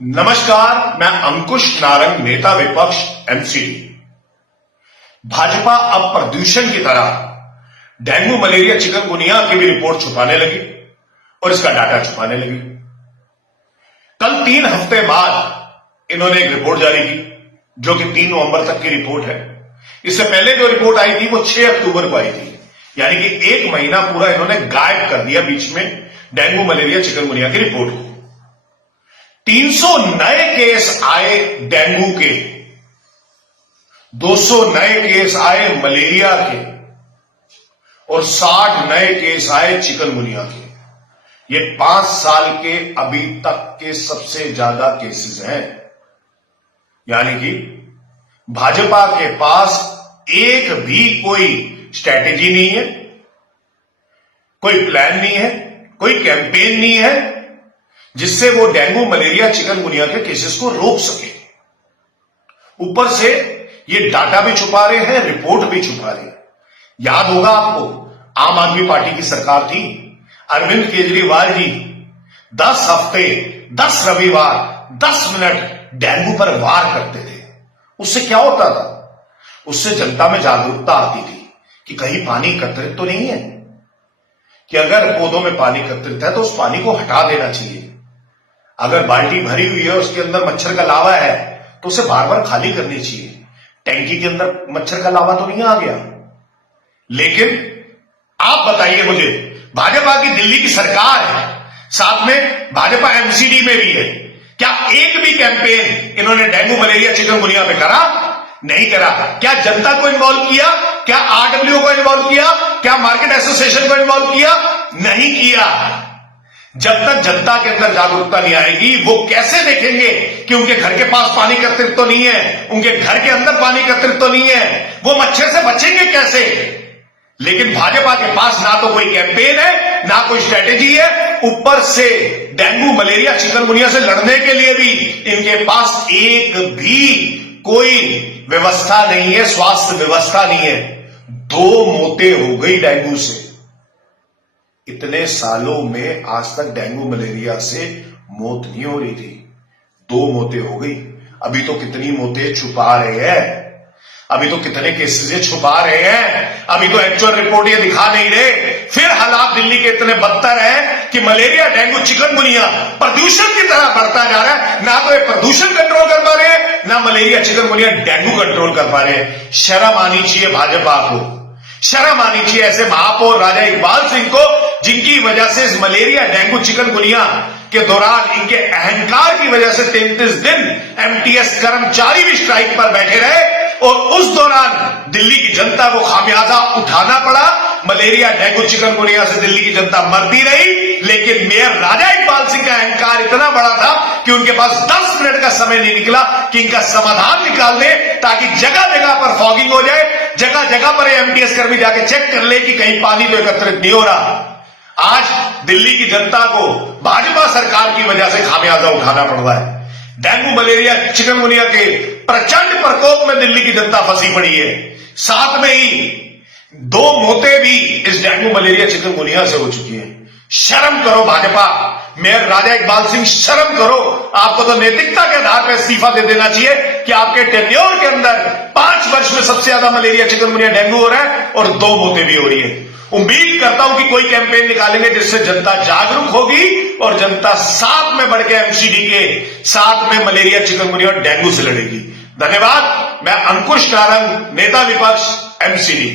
नमस्कार, मैं अंकुश नारंग, नेता विपक्ष एमसीडी। भाजपा अब प्रदूषण की तरह डेंगू, मलेरिया, चिकनगुनिया की भी रिपोर्ट छुपाने लगी और इसका डाटा छुपाने लगी। कल 3 हफ्ते बाद इन्होंने एक रिपोर्ट जारी की जो कि 3 नवंबर तक की रिपोर्ट है। इससे पहले जो रिपोर्ट आई थी वो 6 अक्टूबर को आई थी, यानी कि 1 महीना पूरा इन्होंने गायब कर दिया बीच में डेंगू, मलेरिया, चिकनगुनिया की रिपोर्ट को। 300 नए केस आए डेंगू के, 200 नए केस आए मलेरिया के और 60 नए केस आए चिकनगुनिया के। ये 5 साल के अभी तक के सबसे ज्यादा केसेस हैं। यानी कि भाजपा के पास एक भी कोई स्ट्रैटेजी नहीं है, कोई प्लान नहीं है, कोई कैंपेन नहीं है जिससे वो डेंगू, मलेरिया, चिकनगुनिया के केसेस को रोक सके। ऊपर से ये डाटा भी छुपा रहे हैं, रिपोर्ट भी छुपा रहे हैं। याद होगा आपको, आम आदमी पार्टी की सरकार थी, अरविंद केजरीवाल जी 10 हफ्ते 10 रविवार 10 मिनट डेंगू पर वार करते थे। उससे क्या होता था? उससे जनता में जागरूकता आती थी कि कहीं पानी एकत्रित तो नहीं है, कि अगर पौधों में पानी एकत्रित है तो उस पानी को हटा देना चाहिए। अगर बाल्टी भरी हुई है, उसके अंदर मच्छर का लावा है तो उसे बार बार खाली करनी चाहिए। टैंकी के अंदर मच्छर का लावा तो नहीं आ गया। लेकिन आप बताइए मुझे, भाजपा की दिल्ली की सरकार है, साथ में भाजपा एमसीडी में भी है, क्या एक भी कैंपेन इन्होंने डेंगू, मलेरिया, चिकनगुनिया पे करा? नहीं करा। क्या जनता को इन्वॉल्व किया? क्या आरडब्ल्यू को इन्वॉल्व किया? क्या मार्केट एसोसिएशन को इन्वॉल्व किया? नहीं किया। जब तक जनता के अंदर जागरूकता नहीं आएगी, वो कैसे देखेंगे कि उनके घर के पास पानी एकत्रित तो नहीं है, उनके घर के अंदर पानी एकत्रित तो नहीं है, वो मच्छर से बचेंगे कैसे? लेकिन भाजपा के पास ना तो कोई कैंपेन है, ना कोई स्ट्रेटेजी है, ऊपर से डेंगू, मलेरिया, चिकनगुनिया से लड़ने के लिए भी इनके पास एक भी कोई व्यवस्था नहीं है, स्वास्थ्य व्यवस्था नहीं है। 2 मौतें हो गई डेंगू से। इतने सालों में आज तक डेंगू, मलेरिया से मौत नहीं हो रही थी। 2 मौतें हो गई। अभी तो कितनी मौतें छुपा रहे हैं, अभी तो कितने केसेस ये छुपा रहे हैं, अभी तो एक्चुअल रिपोर्ट ये दिखा नहीं रहे। फिर हालात दिल्ली के इतने बदतर हैं कि मलेरिया, डेंगू, चिकनगुनिया प्रदूषण की तरह बढ़ता जा रहा है। ना तो ये प्रदूषण कंट्रोल कर पा रहे हैं, ना मलेरिया, चिकनगुनिया, डेंगू कंट्रोल कर पा रहे हैं। शर्म आनी चाहिए भाजपा को, शर्म आनी चाहिए ऐसे महापौर राजा इकबाल सिंह को, जिनकी वजह से इस मलेरिया, डेंगू, चिकनगुनिया के दौरान इनके अहंकार की वजह से 33 दिन एमटीएस कर्मचारी भी स्ट्राइक पर बैठे रहे और उस दौरान दिल्ली की जनता को खामियाजा उठाना पड़ा। मलेरिया, डेंगू, चिकनगुनिया से दिल्ली की जनता मरती रही, लेकिन मेयर राजा इकबाल सिंह का अहंकार इतना बड़ा था कि उनके पास 10 मिनट का समय नहीं निकला कि इनका समाधान निकाल दे, ताकि जगह जगह पर फॉगिंग हो जाए, जगह जगह पर एमटीएस कर्मी जाके चेक कर ले कि कहीं पानी तो एकत्रित नहीं हो रहा। आज दिल्ली की जनता को भाजपा सरकार की वजह से खामियाजा उठाना पड़ रहा है। डेंगू, मलेरिया, चिकनगुनिया के प्रचंड प्रकोप में दिल्ली की जनता फंसी पड़ी है। साथ में ही 2 मौतें भी इस डेंगू, मलेरिया, चिकनगुनिया से हो चुकी हैं। शर्म करो भाजपा, मेयर राजा इकबाल सिंह, शर्म करो। आपको तो नैतिकता के आधार पर इस्तीफा दे देना चाहिए कि आपके टेन्योर के अंदर 5 वर्ष में सबसे ज्यादा मलेरिया, चिकनगुनिया, डेंगू हो रहा है और 2 मौतें भी हो रही है। उम्मीद करता हूं कि कोई कैंपेन निकालेंगे जिससे जनता जागरूक होगी और जनता साथ में बढ़ के एमसीडी के साथ में मलेरिया, चिकनगुनिया और डेंगू से लड़ेगी। धन्यवाद। मैं अंकुश नारंग, नेता विपक्ष एमसीडी।